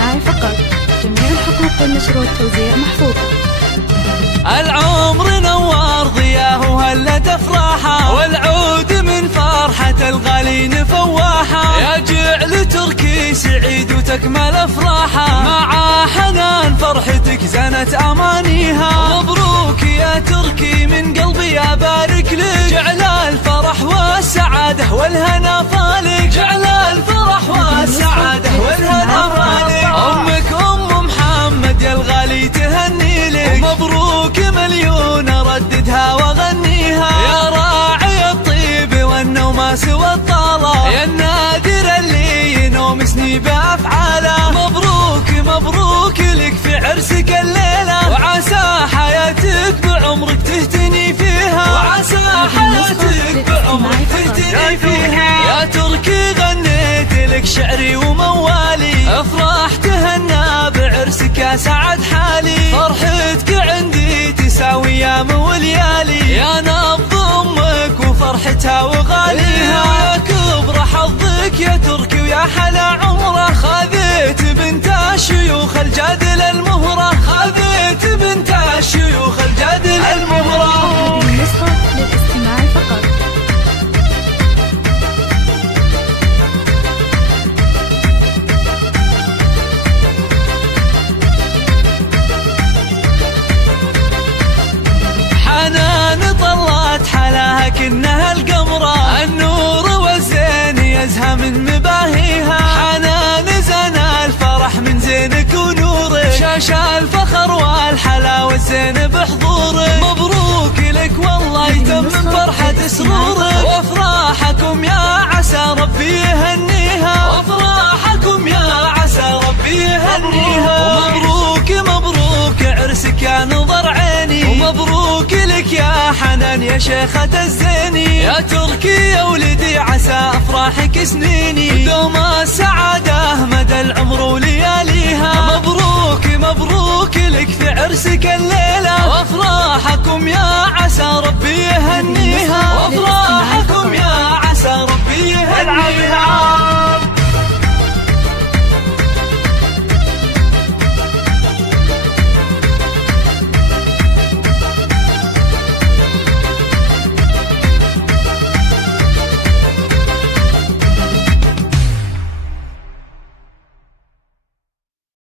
الاستماع فقط. جميع الحقوق والنشر والتوزيع محفوظة. العمر نوار ضياه وهلت افراحه، والعود من فرحة الغالين فواحه. يا جعل تركي سعيد وتكمل افراحه، مع حنان فرحتك زنت امانيها. مبروك يا تركي من قلبي ابارك لك، جعل الفرح والسعادة والهنا فالك، جعل الفرح والسعادة والهنا فالك. امك ام محمد يا الغالي تهني لك، ومبروك مليون رددها واغنيها. يا راعي الطيب والنوماس والطالة، يا النادر اللي ينومسني بافعاله. مبروك مبروك لك في عرسك الليلة، وعسى حياتك بعمرك تهتني فيها، وعسى حياتك بعمرك تهتني فيها. يا تركي غنيت لك شعري وموالي، افراح تهنى بعرسك يا سعد حالي. فرحتك عندي تساوي ايام وليالي، يا نبض امك وفرحتها وغاليها. يا كبر حظك يا تركي ويا حلا عمره، خذيت بنت الشيوخ الجادل المهرة، خذيت بنت الشيوخ الجادل المهرة. هذه النسخة للاستماع فقط. حنان طلت حلاها كنها القمرة، النور والزين يزهى من مباهيها. حنان زنا الفرح من زينك ونورك، شاش الفخر والحلا والزين بحضورك. مبروك لك والله يتم من فرحة سرورك، وافراحكم يا عسى ربي يهنيها، وافراحكم يا عسى ربي يهنيها. ومبروك مبروك عرسك يا نظر عيني، ومبروك لك يا حنان يا شيخة الزيني. يا تركي يا ولدي عسى افراحك سنيني، ودوم السعادة مدى العمر ولياليها. مبروك مبروك لك في عرسك الليلة، وافراحكم يا عسى ربي